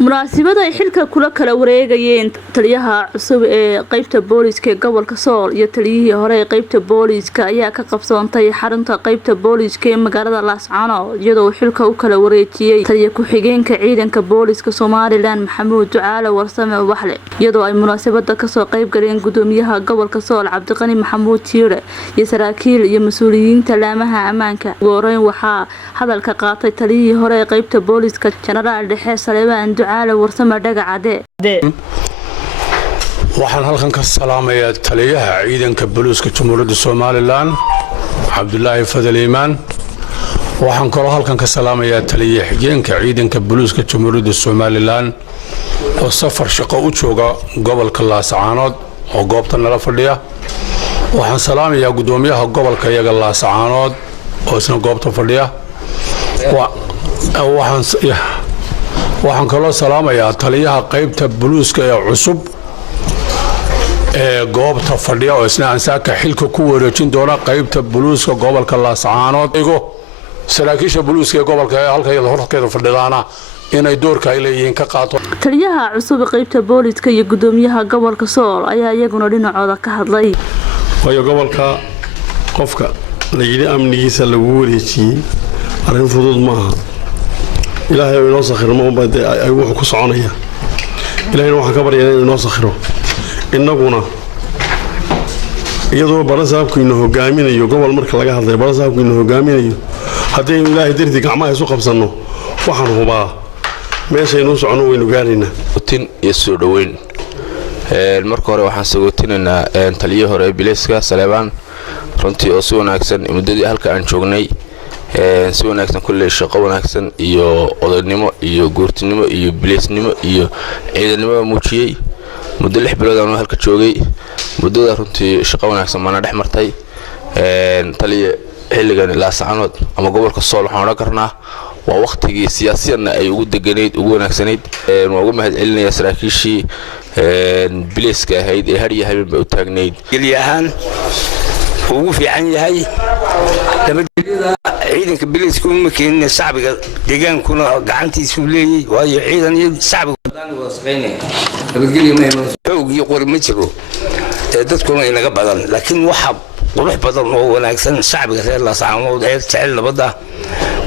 munaasabada ay xilka kula kala wareegayeen taliyaha cusub ee qaybta booliska gobolka Sool iyo taliyihii hore ee qaybta booliska ayaa ka qabsoontay xarunta qaybta booliska ee magaalada Laascaanood iyadoo xilka u kala wareejiyay taliye ku-xigeenka ciidanka booliska Soomaaliland Maxamuud Ducaale Warsame Waxle iyadoo ay munaasabada ka soo qayb galeen gudoomiyaha gobolka Sool Cabdiqani Maxamuud Tiire iyo saraakiil iyo mas'uuliyiinta laamaha ammaanka gooreen waxaa hadalka qaatay taliyihii hore ee qaybta booliska Generaal Dhexe Saleebaan Ducaale Warsame Dhagacade waxaan halkan ka salaamayaa taliyaha ciidanka booliska Jamhuuriyadda Soomaaliland Cabdullaahi Fadal Iimaan waxaan kaloo halkan ka salaamayaa taliyaha xigeenka ciidanka booliska Jamhuuriyadda Soomaaliland oo safar shaqo u jooga gobolka Laascaanood oo goobta nala fadhiya waxaan salaamayaa gudoomiyaha gobolka iyaga Laascaanood oo isna goobta fadhiya waxaan kaloo salaamayaa taliyaha qaybta booliska ee cusub ee goobta fadhiya oo isna ansaaka xilka ku wareejin doona qaybta booliska gobolka Laascaanood saraakiisha booliska ee gobolka halka horkeeda fadhidaana inay doorka ay leeyihiin ka qaato taliyaha cusub ee qaybta booliska iyo gudoomiyaha gobolka Sool ayaa iyaguna dhinacooda ka hadlay waayo gobolka qofka la yiri amnigiisa lagu wareejiyay arrin fudud maaha ilaahay inoo sakhiro ma baad ay wuxuu ku soconaya ilaahay waxaan ka baryaynaa inuu inoo sakhiro innaguna iyadoo barasaabku inoo hogaaminayo gobol marka laga hadlay barasaabku inoo hogaaminayo haddii ilaahay dirti gacmaha isu qabsano waxaan hubaa meesha inuu socono waynu gaarina tin iyo soo dhaweyn marka hore waxaan sagootinayna taliye hore bilayska Saleebaan runtii oo si wanaagsan muddadii halka aan joognay si wanaagsan kulli shaqo wanaagsan iyo odaynimo iyo guurtinimo iyo bilaysnimo iyo ciidanimo muujiyay muddo 6 bilood aan halka joogay muddada runtii shaqo wanaagsan mana dhex martay taliye xilligan Laascaanood ama gobolka Sool waxaan oran karnaa waa waqtigii siyaasiyan ay ugu deganeed ugu wanaagsanayd waan ugu mahad celinayaa saraakiishii bilayska ahayd ee har iyo habeenba u taagneyd galiyahan ugu fiican yahay ciidanka bilayska uma keenin shacbiga deegaankuna gacantiisu leeyay waayo ciidan iyo shacbiga wada shaqeynay nabadgelyo ma iman xoog iyo qori ma jiro dadkuna inaga badan laakiin waxa qurux badan oo wanaagsan shacbiga reer Laascaanood ee jecel nabadda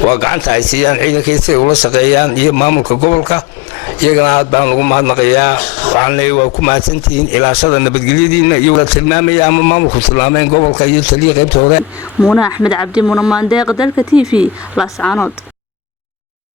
waa gacanta ay siiyaan ciidankiisa ula shaqeeyaan iyo maamulka gobolka iyagana aad baan ugu mahadnaqayaa waxaan leeyahay waa ku mahadsantihiin ilaashada nabadgelyadiina iyo tilmaamaya ama maamulku tilmaameen gobolka iyo taliye qaybta hore Muuna Axmed Cabdi Muuna Maandeeq dalka TV Laascaanood